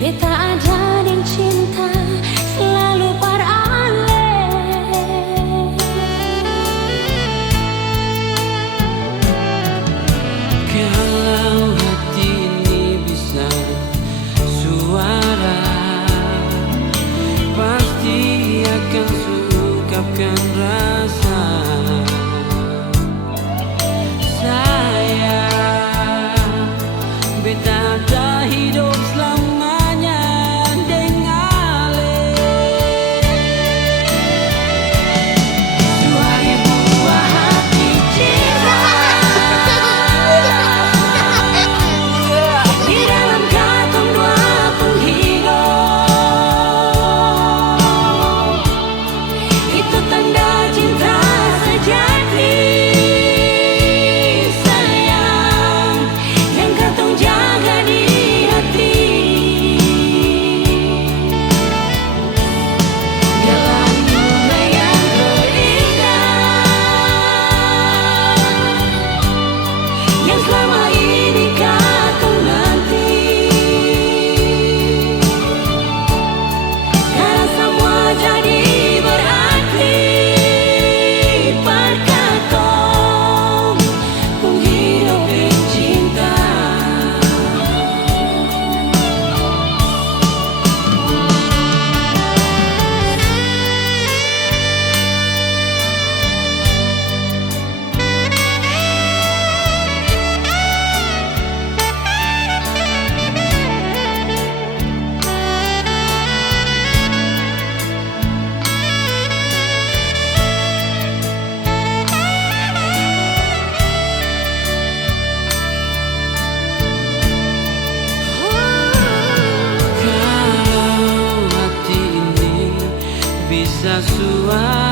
beta ada yang cinta selalu parale. Kalau hati ini bisa suara, pasti akan sukapkan rasa. Sayang, beta ada hidup selamanya dengan Ale. Suai buah hati cinta di dalam katong dua penghidup, itu tanda cinta sejati. Sayang, yang katong jaga di hati. Jalan mulai yang terindah, yang selama ini katong nanti. Sekarang semua jadi berarti pada katong penghidup dan cinta. Kalau hati ini bisa suara,